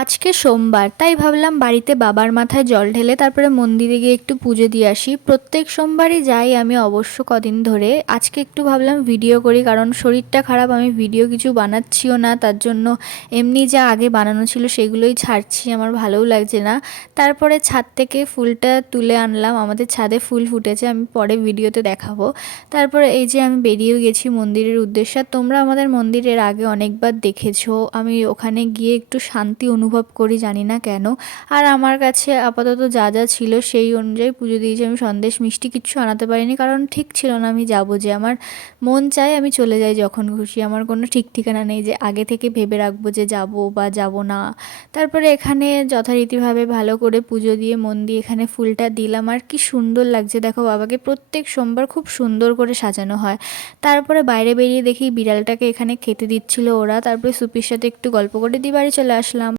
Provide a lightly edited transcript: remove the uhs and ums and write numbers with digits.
আজকে সোমবার, তাই ভাবলাম বাড়িতে বাবার মাথায় জল ঢেলে তারপরে মন্দিরে গিয়ে একটু পুজো দিয়ে আসি। প্রত্যেক সোমবারই যাই আমি অবশ্য কদিন ধরে। আজকে একটু ভাবলাম ভিডিও করি, কারণ শরীরটা খারাপ, আমি ভিডিও কিছু বানাচ্ছিও না, তার জন্য এমনি যা আগে বানানো ছিল সেগুলোই ছাড়ছি, আমার ভালোও লাগছে না। তারপরে ছাদ থেকে ফুলটা তুলে আনলাম, আমাদের ছাদে ফুল ফুটেছে, আমি পরে ভিডিওতে দেখাবো। তারপরে এই যে আমি বেরিয়েও গেছি মন্দিরের উদ্দেশ্যে। আর তোমরা আমাদের মন্দিরের আগে অনেকবার দেখেছো, আমি ওখানে গিয়ে একটু শান্তি অনুভব করি, জানি না কেন। আর আমার কাছে আপাতত যা যা ছিল সেই অনুযায়ী পুজো দিয়েছি। আমি সন্দেশ মিষ্টি কিচ্ছু আনাতে পারিনি, কারণ ঠিক ছিল না আমি যাবো যে। আমার মন চায় আমি চলে যাই যখন খুশি, আমার কোনো ঠিক ঠিকানা নেই যে আগে থেকে ভেবে রাখবো যে যাব বা যাব না। তারপরে এখানে যথারীতিভাবে ভালো করে পুজো দিয়ে মন দিয়ে এখানে ফুলটা দিলাম। আর কি সুন্দর লাগছে দেখো, বাবাকে প্রত্যেক সোমবার খুব সুন্দর করে সাজানো হয়। তারপরে বাইরে বেরিয়ে দেখি বিড়ালটাকে এখানে খেতে দিচ্ছিল ওরা, তারপরে সুপির সাথে একটু গল্প করে দিয়ে বাড়ি চলে আসলাম।